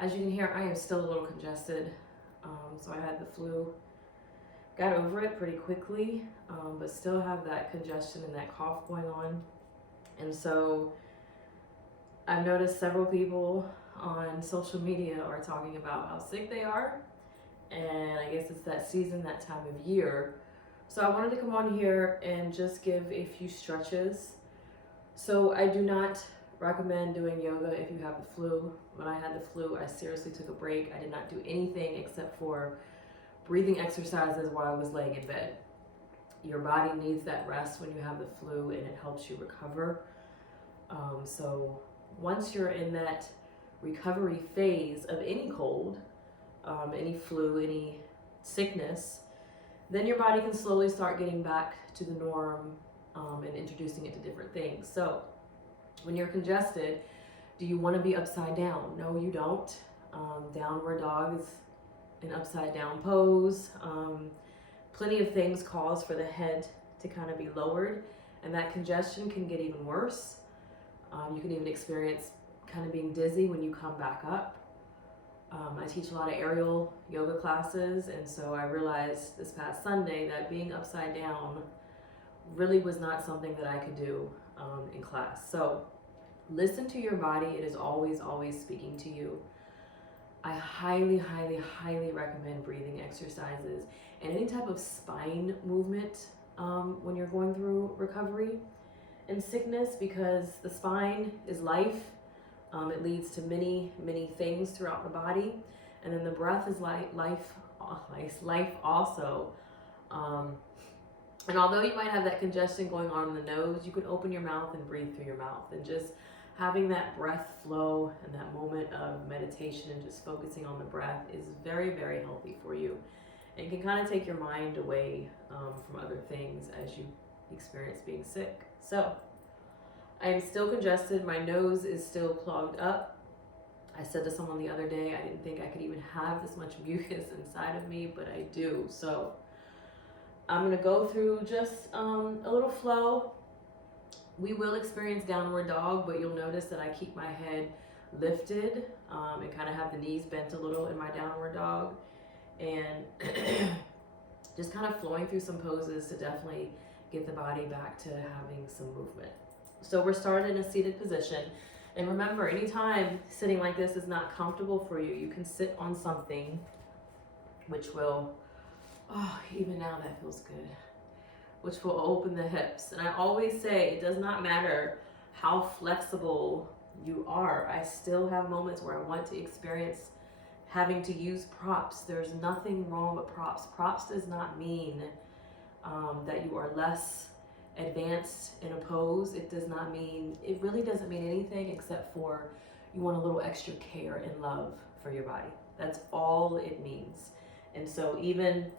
As you can hear, I am still a little congested. So I had the flu, got over it pretty quickly, but still have that congestion and that cough going on. And so I've noticed several people on social media are talking about how sick they are. And I guess it's that season, that time of year. So I wanted to come on here and just give a few stretches. So I do not recommend doing yoga if you have the flu. When I had the flu, I seriously took a break. I did not do anything except for breathing exercises while I was laying in bed. Your body needs that rest when you have the flu, and it helps you recover. So once you're in that recovery phase of any cold, any flu, any sickness, then your body can slowly start getting back to the norm and introducing it to different things. So when you're congested, do you want to be upside down? No, you don't. Downward dog is an upside down pose. Plenty of things cause for the head to kind of be lowered, and that congestion can get even worse. You can even experience kind of being dizzy when you come back up. I teach a lot of aerial yoga classes, and so I realized this past Sunday that being upside down really was not something that I could do in class. So listen to your body. It is always, always speaking to you. I highly, highly, highly recommend breathing exercises and any type of spine movement when you're going through recovery and sickness, because the spine is life. It leads to many, many things throughout the body. And then the breath is life also. And although you might have that congestion going on in the nose, you can open your mouth and breathe through your mouth. And just having that breath flow and that moment of meditation and just focusing on the breath is very, very healthy for you. And it can kind of take your mind away from other things as you experience being sick. So I am still congested. My nose is still clogged up. I said to someone the other day, I didn't think I could even have this much mucus inside of me, but I do. So I'm going to go through just a little flow. We will experience downward dog, but you'll notice that I keep my head lifted and kind of have the knees bent a little in my downward dog, and just kind of flowing through some poses to definitely get the body back to having some movement. So we're starting in a seated position. And remember, anytime sitting like this is not comfortable for you, you can sit on something which will, even now that feels good, which will open the hips. And I always say, it does not matter how flexible you are. I still have moments where I want to experience having to use props. There's nothing wrong with props. Props does not mean that you are less advanced in a pose. It really doesn't mean anything except for you want a little extra care and love for your body. That's all it means. And so even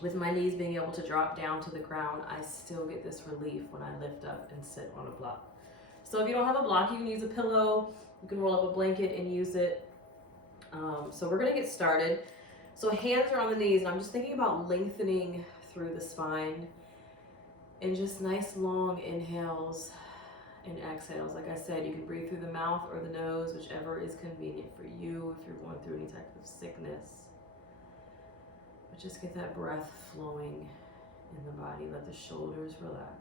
with my knees being able to drop down to the ground, I still get this relief when I lift up and sit on a block. So if you don't have a block, you can use a pillow, you can roll up a blanket and use it. So we're gonna get started. So hands are on the knees, and I'm just thinking about lengthening through the spine, and just nice long inhales and exhales. Like I said, you can breathe through the mouth or the nose, whichever is convenient for you if you're going through any type of sickness. But just get that breath flowing in the body. Let the shoulders relax.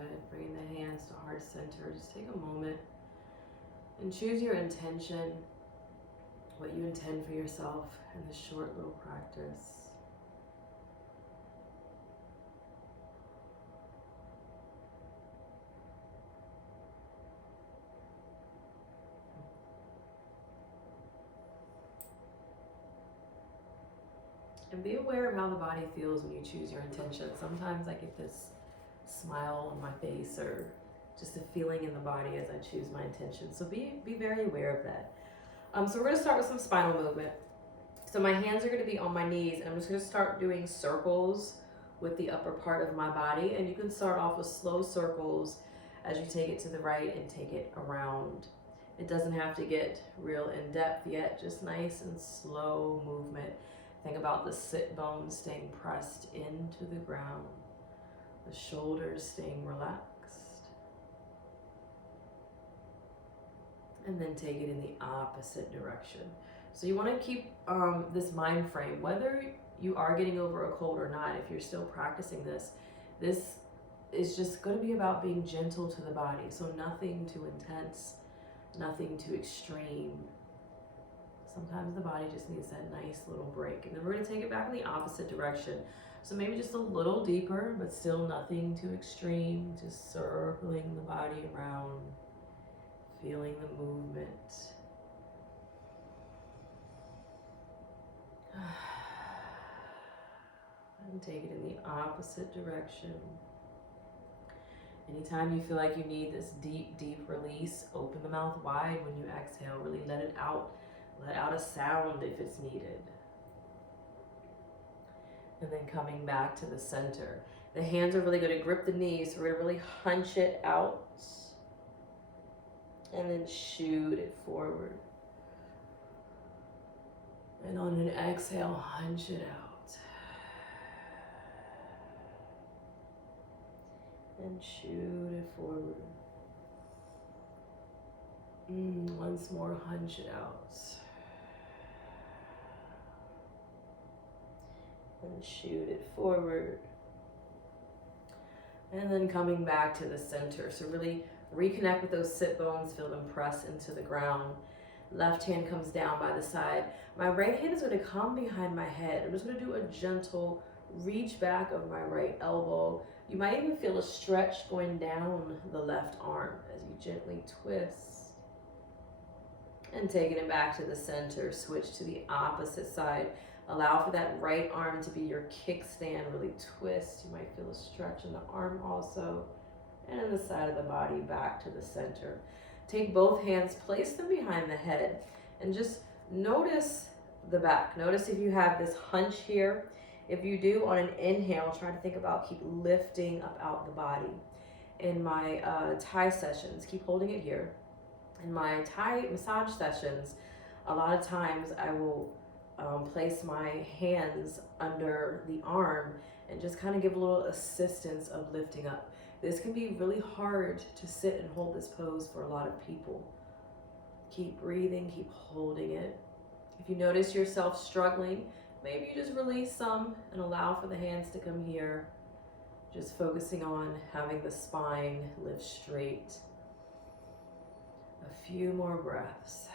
Good. Bring the hands to heart center. Just take a moment and choose your intention, what you intend for yourself in this short little practice. And be aware of how the body feels when you choose your intention. Sometimes I get this smile on my face or just a feeling in the body as I choose my intention. So be very aware of that. So we're going to start with some spinal movement. So my hands are going to be on my knees, and I'm just going to start doing circles with the upper part of my body. And you can start off with slow circles as you take it to the right and take it around. It doesn't have to get real in depth yet, just nice and slow movement. Think about the sit bones staying pressed into the ground, the shoulders staying relaxed. And then take it in the opposite direction. So you want to keep this mind frame, whether you are getting over a cold or not. If you're still practicing this is just going to be about being gentle to the body. So nothing too intense, nothing too extreme. Sometimes the body just needs that nice little break. And then we're going to take it back in the opposite direction. So maybe just a little deeper, but still nothing too extreme. Just circling the body around, feeling the movement. And take it in the opposite direction. Anytime you feel like you need this deep, deep release, open the mouth wide when you exhale. Really let it out. Let out a sound if it's needed. And then coming back to the center. The hands are really going to grip the knees. So we're going to really hunch it out. And then shoot it forward. And on an exhale, hunch it out. And shoot it forward. Once more, hunch it out. And shoot it forward. And then coming back to the center. So really reconnect with those sit bones, feel them press into the ground. Left hand comes down by the side. My right hand is going to come behind my head. I'm just going to do a gentle reach back of my right elbow. You might even feel a stretch going down the left arm as you gently twist. And taking it back to the center, switch to the opposite side. Allow for that right arm to be your kickstand. Really twist. You might feel a stretch in the arm also. And in the side of the body, back to the center. Take both hands, place them behind the head, and just notice the back. Notice if you have this hunch here. If you do, on an inhale, try to think about keep lifting up out the body. In my Thai sessions, keep holding it here. In my Thai massage sessions, a lot of times I will place my hands under the arm and just kind of give a little assistance of lifting up. This can be really hard to sit and hold this pose for a lot of people. Keep breathing, keep holding it. If you notice yourself struggling, maybe you just release some and allow for the hands to come here. Just focusing on having the spine lift straight. A few more breaths.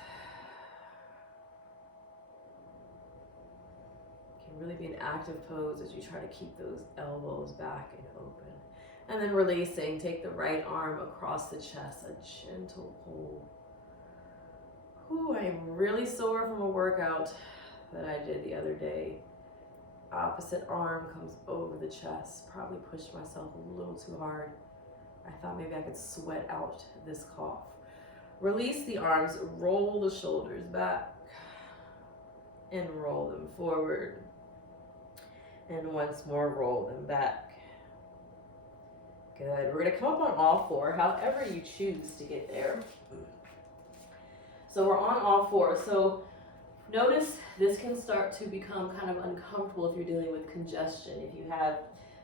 Can really be an active pose as you try to keep those elbows back and open. And then releasing, take the right arm across the chest, a gentle pull. Ooh, I am really sore from a workout that I did the other day. Opposite arm comes over the chest. Probably pushed myself a little too hard. I thought maybe I could sweat out this cough. Release the arms, roll the shoulders back, and roll them forward. And once more, roll them back. Good. We're going to come up on all four, however you choose to get there. So we're on all four. So notice this can start to become kind of uncomfortable if you're dealing with congestion, if you have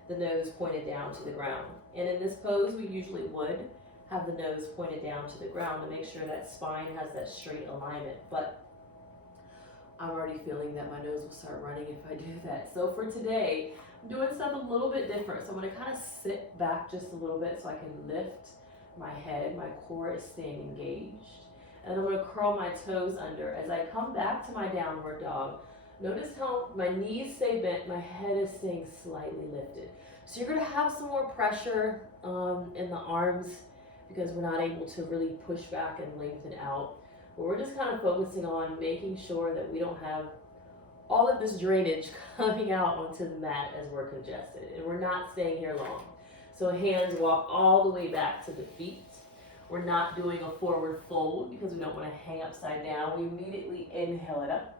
the nose pointed down to the ground. And in this pose, we usually would have the nose pointed down to the ground to make sure that spine has that straight alignment. But I'm already feeling that my nose will start running if I do that. So for today, I'm doing stuff a little bit different. So I'm going to kind of sit back just a little bit so I can lift my head. My core is staying engaged. And I'm going to curl my toes under. As I come back to my downward dog, notice how my knees stay bent, my head is staying slightly lifted. So you're going to have some more pressure in the arms because we're not able to really push back and lengthen out. But we're just kind of focusing on making sure that we don't have all of this drainage coming out onto the mat as we're congested. And we're not staying here long. So hands walk all the way back to the feet. We're not doing a forward fold because we don't want to hang upside down. We immediately inhale it up.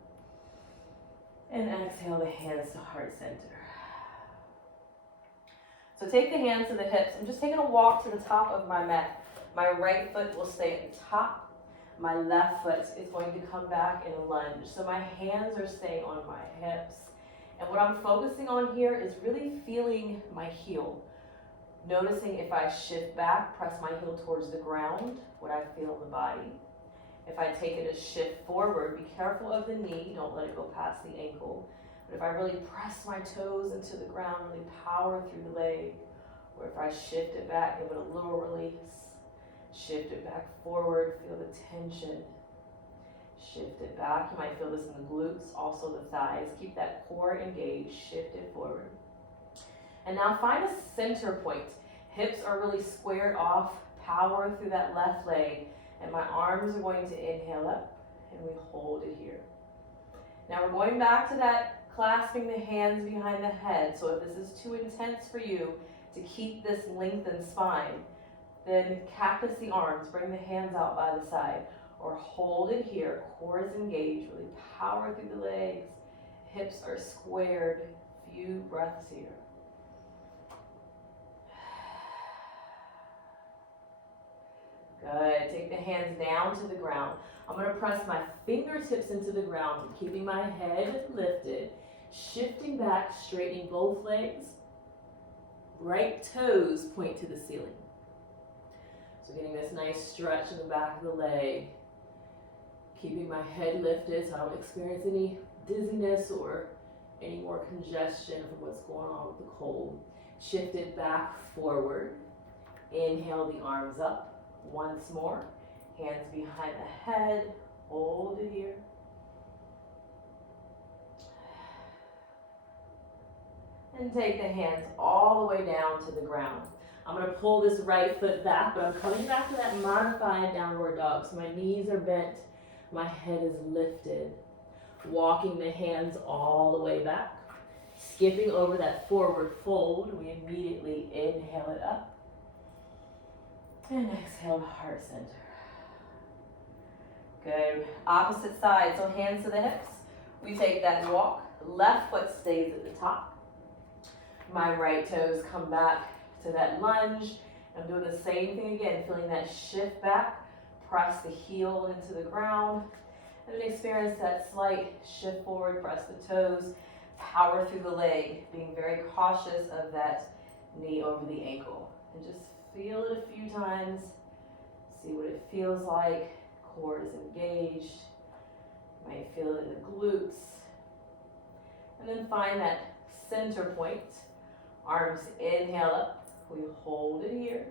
And exhale the hands to heart center. So take the hands to the hips. I'm just taking a walk to the top of my mat. My right foot will stay at the top. My left foot is going to come back in a lunge. So my hands are staying on my hips. And what I'm focusing on here is really feeling my heel. Noticing if I shift back, press my heel towards the ground, what I feel in the body. If I take it a shift forward, be careful of the knee, don't let it go past the ankle. But if I really press my toes into the ground, really power through the leg, or if I shift it back, give it a little release, shift it back forward, feel the tension, shift it back. You might feel this in the glutes, also the thighs. Keep that core engaged, shift it forward. And now find a center point. Hips are really squared off, power through that left leg. And my arms are going to inhale up, and we hold it here. Now we're going back to that clasping the hands behind the head. So if this is too intense for you to keep this lengthened spine, then cactus the arms, bring the hands out by the side, or hold it here, core is engaged, really power through the legs, hips are squared, few breaths here. Good. Take the hands down to the ground. I'm going to press my fingertips into the ground, keeping my head lifted, shifting back, straightening both legs. Right toes point to the ceiling. So getting this nice stretch in the back of the leg, keeping my head lifted so I don't experience any dizziness or any more congestion from what's going on with the cold. Shift it back forward. Inhale the arms up. Once more, hands behind the head, hold it here. And take the hands all the way down to the ground. I'm going to pull this right foot back, but I'm coming back to that modified downward dog. So my knees are bent, my head is lifted. Walking the hands all the way back. Skipping over that forward fold, we immediately inhale it up. And exhale to heart center. Good. Opposite side, so hands to the hips. We take that walk. Left foot stays at the top. My right toes come back to that lunge. I'm doing the same thing again, feeling that shift back. Press the heel into the ground. And then experience that slight shift forward, press the toes, power through the leg, being very cautious of that knee over the ankle. And just feel it a few times, see what it feels like, core is engaged, you might feel it in the glutes, and then find that center point, arms inhale up, we hold it here,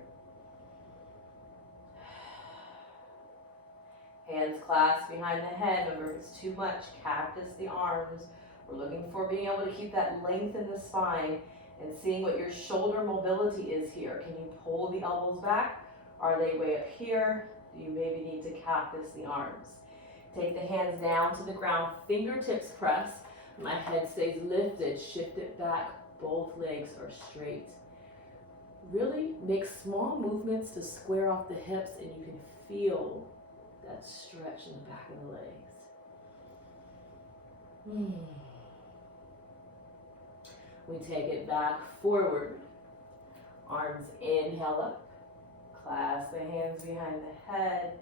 hands clasped behind the head. Remember, if it's too much, cactus the arms. We're looking for being able to keep that length in the spine and seeing what your shoulder mobility is here. Can you pull the elbows back? Are they way up here? Do you maybe need to cactus the arms? Take the hands down to the ground, fingertips press. My head stays lifted, shift it back, both legs are straight. Really make small movements to square off the hips, and you can feel that stretch in the back of the legs. We take it back forward. Arms inhale up. Clasp the hands behind the head.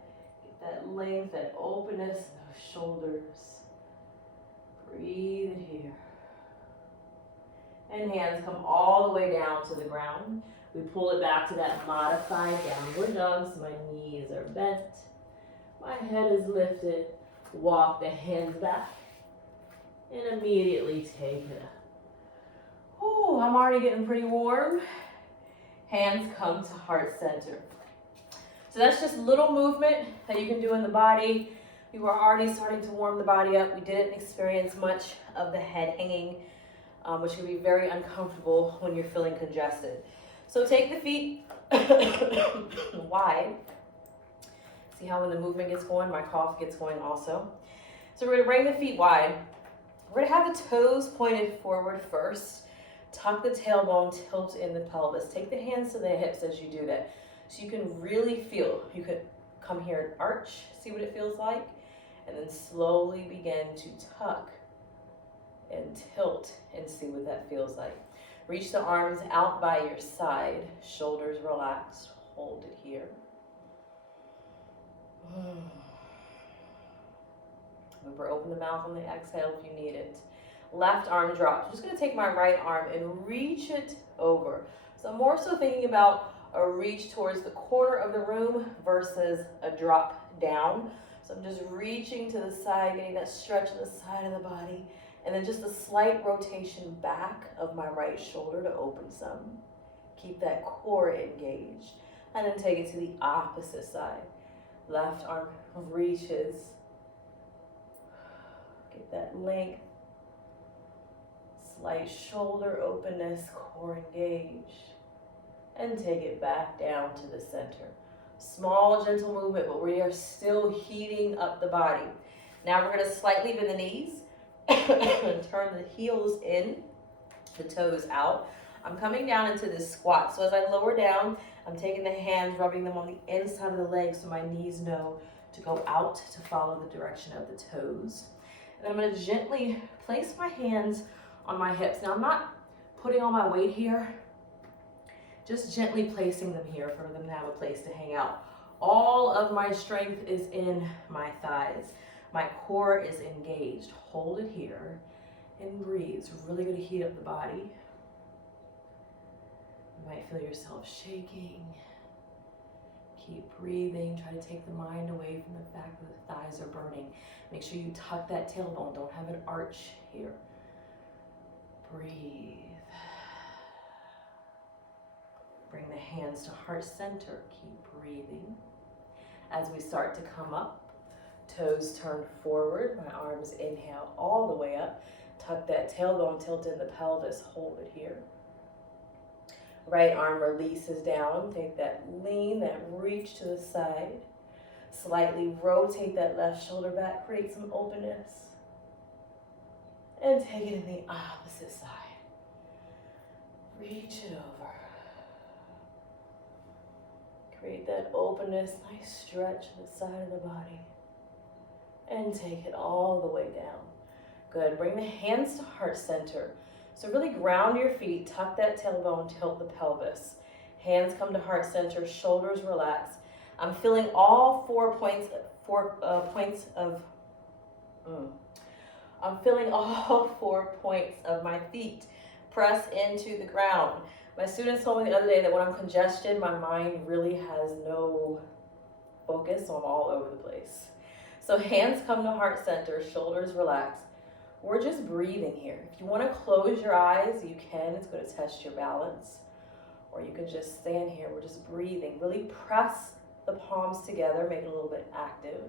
Get that length, that openness in those shoulders. Breathe in here. And hands come all the way down to the ground. We pull it back to that modified downward dog. So my knees are bent. My head is lifted. Walk the hands back. And immediately take it up. Oh, I'm already getting pretty warm. Hands come to heart center. So that's just a little movement that you can do in the body. We were already starting to warm the body up. We didn't experience much of the head hanging, which can be very uncomfortable when you're feeling congested. So take the feet wide. See how when the movement gets going, my cough gets going also. So we're gonna bring the feet wide. We're gonna have the toes pointed forward first. Tuck the tailbone, tilt in the pelvis. Take the hands to the hips as you do that. So you can really feel, you could come here and arch, see what it feels like, and then slowly begin to tuck and tilt and see what that feels like. Reach the arms out by your side, shoulders relaxed, hold it here. Remember, open the mouth on the exhale if you need it. Left arm drops. I'm just going to take my right arm and reach it over. So I'm more so thinking about a reach towards the corner of the room versus a drop down. So I'm just reaching to the side, getting that stretch on the side of the body. And then just a slight rotation back of my right shoulder to open some. Keep that core engaged. And then take it to the opposite side. Left arm reaches. Get that length. Slight shoulder openness, core engaged. And take it back down to the center. Small, gentle movement, but we are still heating up the body. Now we're going to slightly bend the knees. Turn the heels in, the toes out. I'm coming down into this squat. So as I lower down, I'm taking the hands, rubbing them on the inside of the legs so my knees know to go out to follow the direction of the toes. And I'm going to gently place my hands on my hips. Now I'm not putting all my weight here, just gently placing them here for them to have a place to hang out. All of my strength is in my thighs. My core is engaged. Hold it here and breathe. It's really going to heat up the body. You might feel yourself shaking. Keep breathing. Try to take the mind away from the fact that the thighs are burning. Make sure you tuck that tailbone. Don't have an arch here. Breathe. Bring the hands to heart center. Keep breathing. As we start to come up, toes turn forward, my arms inhale all the way up. Tuck that tailbone, tilt in the pelvis, hold it here. Right arm releases down, take that lean, that reach to the side. Slightly rotate that left shoulder back, create some openness. And take it in the opposite side. Reach it over. Create that openness, nice stretch to the side of the body. And take it all the way down. Good. Bring the hands to heart center. So really ground your feet, tuck that tailbone, tilt the pelvis. Hands come to heart center, shoulders relax. I'm feeling all 4 points of my feet press into the ground. My students told me the other day that when I'm congested, my mind really has no focus, so I'm all over the place. So hands come to heart center, shoulders relax. We're just breathing here. If you want to close your eyes, you can. It's going to test your balance. Or you can just stand here. We're just breathing. Really press the palms together. Make it a little bit active.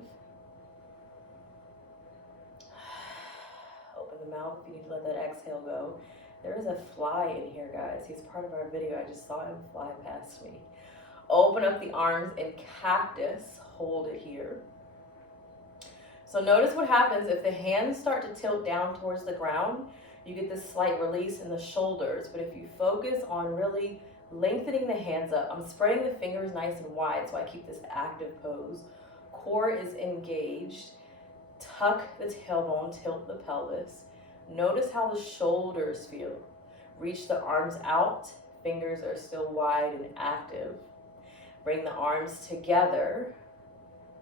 Open the mouth if you need to let that exhale go. There is a fly in here, guys. He's part of our video. I just saw him fly past me. Open up the arms in cactus. Hold it here. So notice what happens if the hands start to tilt down towards the ground. You get this slight release in the shoulders. But if you focus on really lengthening the hands up, I'm spreading the fingers nice and wide so I keep this active pose. Core is engaged. Tuck the tailbone, tilt the pelvis. Notice how the shoulders feel. Reach the arms out. Fingers are still wide and active. Bring the arms together.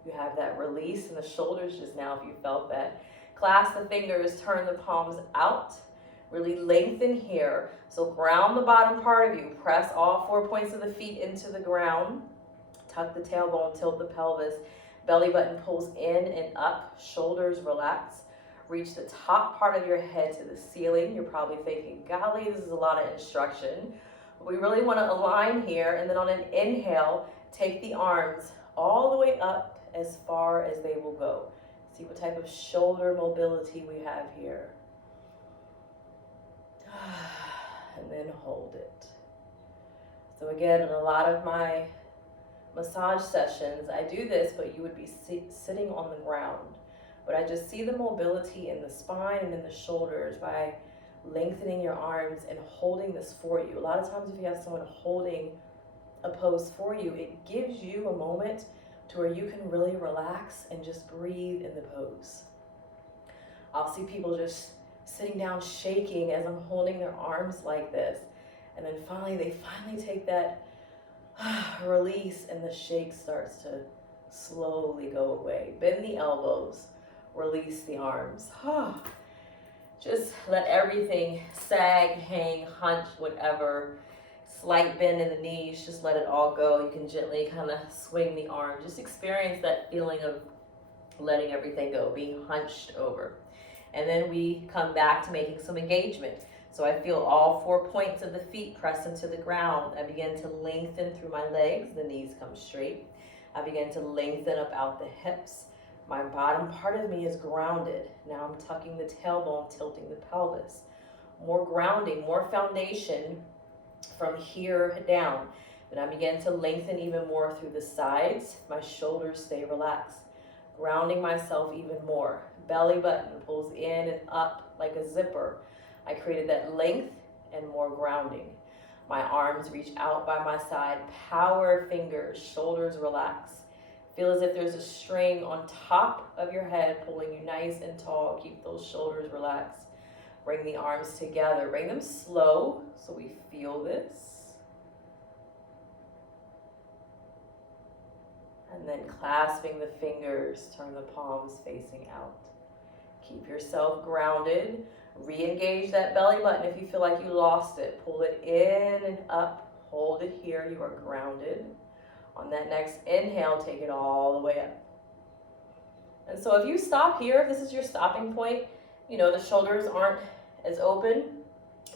You have that release in the shoulders just now if you felt that. Clasp the fingers, turn the palms out. Really lengthen here. So ground the bottom part of you. Press all 4 points of the feet into the ground. Tuck the tailbone, tilt the pelvis. Belly button pulls in and up. Shoulders relax. Reach the top part of your head to the ceiling. You're probably thinking, golly, this is a lot of instruction. But we really want to align here. And then on an inhale, take the arms all the way up as far as they will go. See what type of shoulder mobility we have here. And then hold it. So again, in a lot of my massage sessions, I do this, but you would be sitting on the ground. But I just see the mobility in the spine and in the shoulders by lengthening your arms and holding this for you. A lot of times if you have someone holding a pose for you, it gives you a moment to where you can really relax and just breathe in the pose. I'll see people just sitting down shaking as I'm holding their arms like this. And then they finally take that release, and the shake starts to slowly go away. Bend the elbows, release the arms. Just let everything sag, hang, hunch, whatever. Slight bend in the knees, just let it all go. You can gently kind of swing the arm. Just experience that feeling of letting everything go, being hunched over. And then we come back to making some engagement. So I feel all 4 points of the feet press into the ground. I begin to lengthen through my legs. The knees come straight. I begin to lengthen up out the hips. My bottom part of me is grounded. Now I'm tucking the tailbone, tilting the pelvis. More grounding, more foundation from here down. Then I begin to lengthen even more through the sides. My shoulders stay relaxed. Grounding myself even more. Belly button pulls in and up like a zipper. I created that length and more grounding. My arms reach out by my side. Power fingers, shoulders relax. Feel as if there's a string on top of your head pulling you nice and tall. Keep those shoulders relaxed. Bring the arms together. Bring them slow so we feel this. And then clasping the fingers, turn the palms facing out. Keep yourself grounded. Re-engage that belly button if you feel like you lost it. Pull it in and up. Hold it here. You are grounded. On that next inhale, take it all the way up. And so if you stop here, if this is your stopping point, the shoulders aren't as open,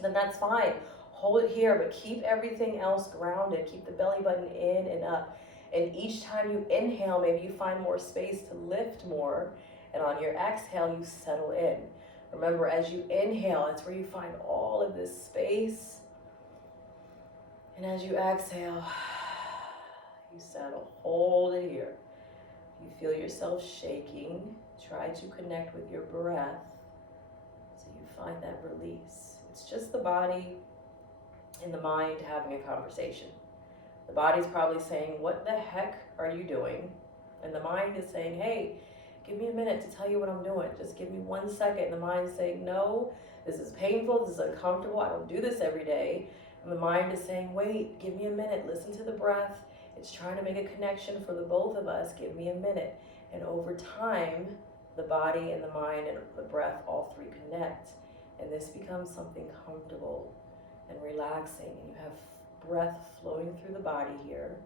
then that's fine. Hold it here, but keep everything else grounded. Keep the belly button in and up. And each time you inhale, maybe you find more space to lift more. And on your exhale, you settle in. Remember, as you inhale, it's where you find all of this space. And as you exhale, you settle. Hold it here. If you feel yourself shaking, try to connect with your breath so you find that release. It's just the body and the mind having a conversation. The body's probably saying, what the heck are you doing? And the mind is saying, hey, give me a minute to tell you what I'm doing. Just give me 1 second. And the mind's saying, no, this is painful. This is uncomfortable. I don't do this every day. And the mind is saying, wait, give me a minute. Listen to the breath. It's trying to make a connection for the both of us. Give me a minute. And over time, the body and the mind and the breath, all three connect. And this becomes something comfortable and relaxing. And you have breath flowing through the body here.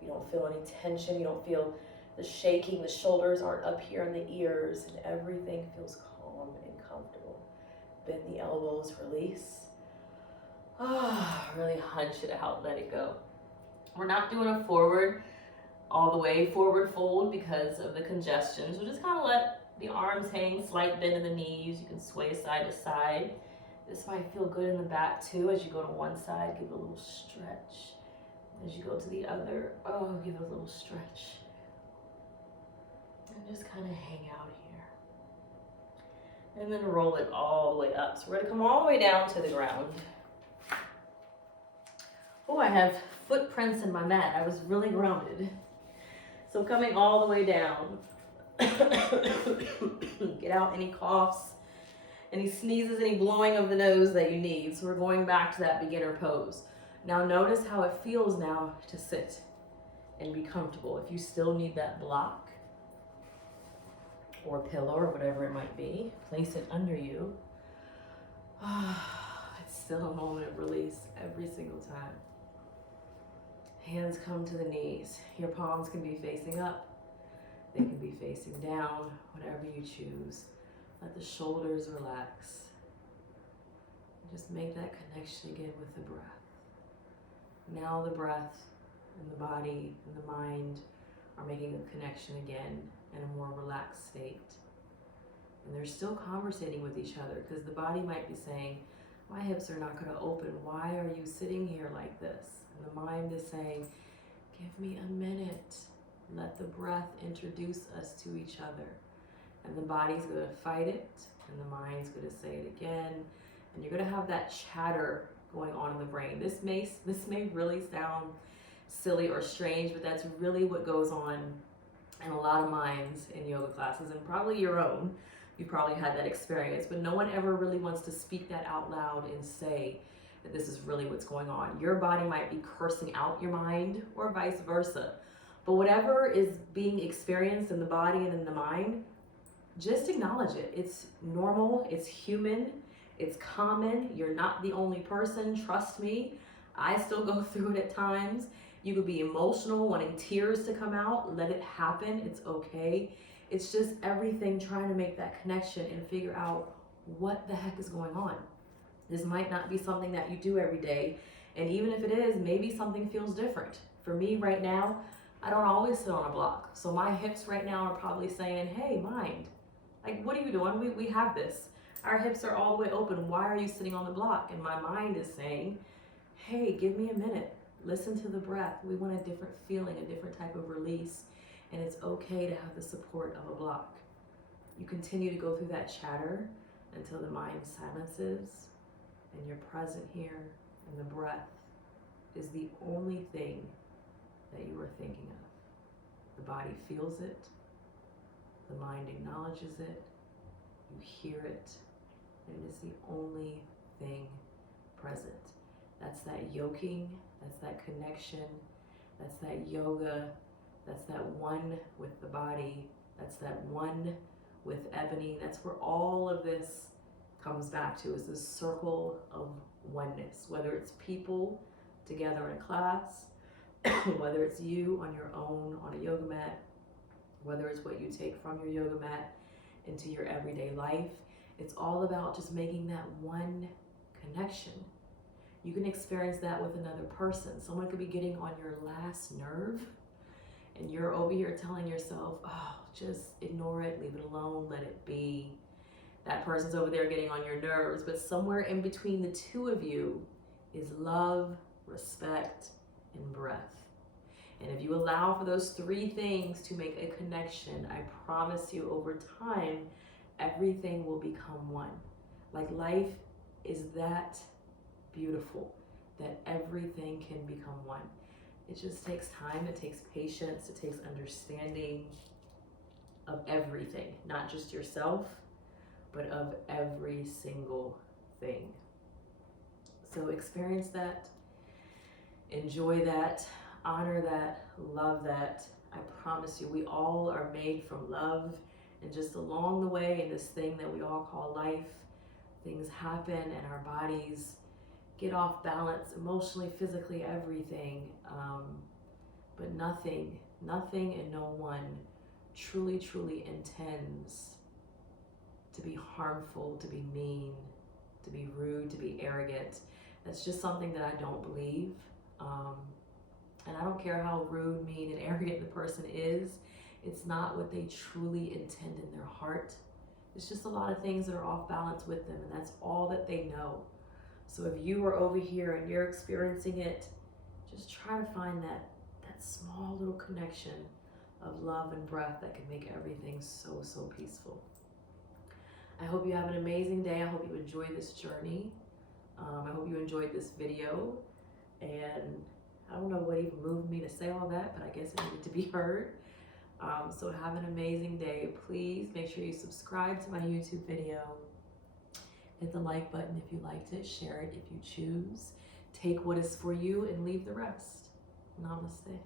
You don't feel any tension. You don't feel the shaking. The shoulders aren't up here in the ears. And everything feels calm and comfortable. Bend the elbows, release. Really hunch it out, let it go. We're not doing a forward, all the way forward fold because of the congestion. So just kind of let the arms hang, slight bend in the knees. You can sway side to side. This might feel good in the back too. As you go to one side, give it a little stretch. As you go to the other, give it a little stretch. And just kind of hang out here. And then roll it all the way up. So we're gonna come all the way down to the ground. Oh, I have footprints in my mat. I was really grounded. So coming all the way down. Get out any coughs, any sneezes, any blowing of the nose that you need. So we're going back to that beginner pose. Now notice how it feels now to sit and be comfortable. If you still need that block or pillow or whatever it might be, place it under you. It's still a moment of release every single time. Hands come to the knees. Your palms can be facing up. They can be facing down, whatever you choose. Let the shoulders relax. Just make that connection again with the breath. Now the breath and the body and the mind are making a connection again in a more relaxed state. And they're still conversating with each other because the body might be saying, my hips are not going to open. Why are you sitting here like this? And the mind is saying, give me a minute. Let the breath introduce us to each other. And the body's going to fight it, and the mind's going to say it again. And you're going to have that chatter going on in the brain. This may really sound silly or strange, but that's really what goes on in a lot of minds in yoga classes, and probably your own. You probably had that experience, but no one ever really wants to speak that out loud and say that this is really what's going on. Your body might be cursing out your mind or vice versa. But whatever is being experienced in the body and in the mind, just acknowledge it. It's normal, it's human, it's common. You're not the only person, trust me. I still go through it at times. You could be emotional, wanting tears to come out. Let it happen, it's okay. It's just everything trying to make that connection and figure out what the heck is going on. This might not be something that you do every day. And even if it is, maybe something feels different. For me right now, I don't always sit on a block. So my hips right now are probably saying, hey, mind, like, what are you doing? We have this. Our hips are all the way open. Why are you sitting on the block? And my mind is saying, hey, give me a minute. Listen to the breath. We want a different feeling, a different type of release. And it's okay to have the support of a block. You continue to go through that chatter until the mind silences and you're present here, and the breath is the only thing that you are thinking of. The body feels it, the mind acknowledges it, you hear it, and it is the only thing present. That's that yoking, that's that connection, that's that yoga, that's that one with the body, that's that one with Ebony. That's where all of this comes back to, is this circle of oneness, whether it's people together in class, whether it's you on your own on a yoga mat, whether it's what you take from your yoga mat into your everyday life. It's all about just making that one connection. You can experience that with another person. Someone could be getting on your last nerve, and you're over here telling yourself, oh, just ignore it, leave it alone, let it be. That person's over there getting on your nerves, but somewhere in between the two of you is love, respect, and breath. And if you allow for those three things to make a connection, I promise you over time, everything will become one. Like, life is that beautiful that everything can become one. It just takes time, it takes patience, it takes understanding of everything, not just yourself, but of every single thing. So experience that, enjoy that, honor that, love that. I promise you, we all are made from love, and just along the way in this thing that we all call life, things happen and our bodies get off balance emotionally, physically, everything. But nothing and no one truly intends to be harmful, to be mean, to be rude, to be arrogant. That's just something that I don't believe. And I don't care how rude, mean, and arrogant the person is. It's not what they truly intend in their heart. It's just a lot of things that are off balance with them, and that's all that they know. So if you are over here and you're experiencing it, just try to find that small little connection of love and breath that can make everything so peaceful. I hope you have an amazing day. I hope you enjoy this journey. I hope you enjoyed this video. And I don't know what even moved me to say all that, but I guess it needed to be heard. So have an amazing day. Please make sure you subscribe to my YouTube video. Hit the like button if you liked it. Share it if you choose. Take what is for you and leave the rest. Namaste.